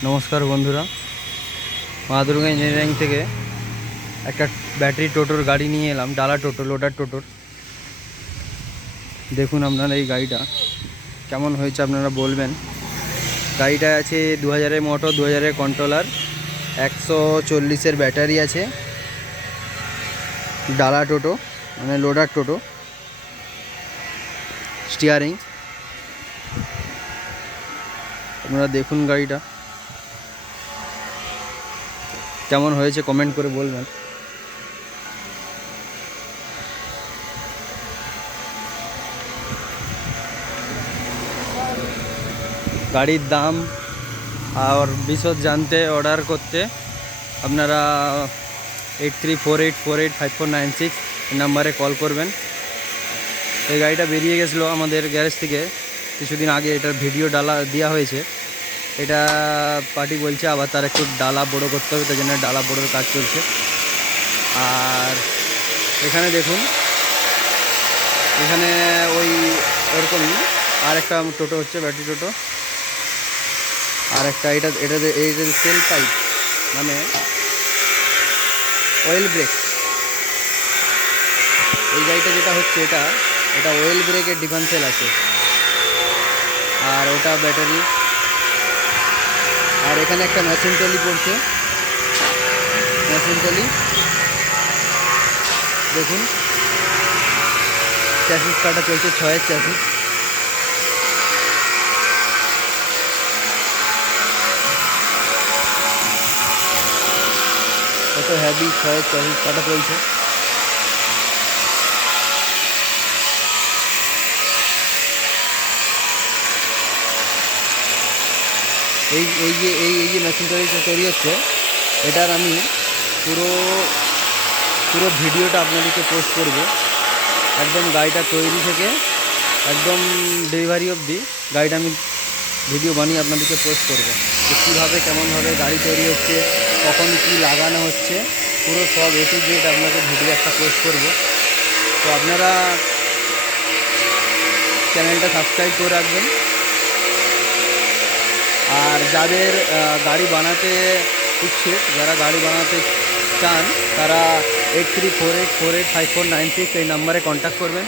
নমস্কার বন্ধুরা। মা দুর্গা ইঞ্জিনিয়ারিং থেকে একটা ব্যাটারি টোটোর গাড়ি নিয়ে এলাম, ডালা টোটো, লোডার টোটোর। দেখুন আপনারা এই গাড়িটা কেমন হয়েছে আপনারা বলবেন। গাড়িটা আছে দু হাজারের মোটর দু হাজারের কন্ট্রোলার, একশো চল্লিশের ব্যাটারি আছে। ডালা টোটো মানে লোডার টোটো। স্টিয়ারিং। আপনারা দেখুন গাড়িটা। কেমন হয়েছে কমেন্ট করে বলবেন। গাড়ির দাম আর বিশদ জানতে অর্ডার করতে, আপনারা eight three four eight four eight five four nine six নাম্বারে কল করবেন। এই গাড়িটা বেরিয়ে গেছিল আমাদের গ্যারেজ থেকে। কিছুদিন আগে এটার ভিডিও ডালা দেওয়া হয়েছে। এটা পার্টি বলছে, আবার তার একটু ডালা বড় করতে হবে তাই জন্য ডালা বড়োর কাজ চলছে। আর এখানে দেখুন, এখানে ওই ওরকমই, আর একটা টোটো হচ্ছে, ব্যাটারি টোটো। আর একটা এটা এটা এই যে তেল পাইপ মানে অয়েল ব্রেক এই গাড়িটা যেটা হচ্ছে, এটা এটা অয়েল ব্রেকের ডিফারেন্সিয়াল আছে। আর ওটা ব্যাটারি। আর এখানে একটা মেশিন টলি পড়ছে। মেশিন টলি দেখুন। চ্যাসিস কাটা চলছে, ছয়ের চ্যাসিস কত হ্যাভি ছয়ের চ্যাসিস কাটা চলছে। এই এই যে, এই এই যে মেশিন তৈরি তৈরি হচ্ছে, এটার আমি পুরো পুরো ভিডিওটা আপনাদেরকে পোস্ট করব। একদম গাড়িটা তৈরি থেকে একদম ডেলিভারি অবধি গাড়িটা আমি ভিডিও বানিয়ে আপনাদেরকে পোস্ট করব। যে কীভাবে, কেমনভাবে গাড়ি তৈরি হচ্ছে, কখন কি লাগানো হচ্ছে, পুরো সব এ টু জেড আপনাকে ভিডিও একটা পোস্ট করব। তো আপনারা চ্যানেলটা সাবস্ক্রাইব করে রাখবেন। আর যাদের গাড়ি বানাতে ইচ্ছে, যারা গাড়ি বানাতে চান, তারা eight three four eight four eight five four nine six এই নাম্বারে কন্ট্যাক্ট করবেন।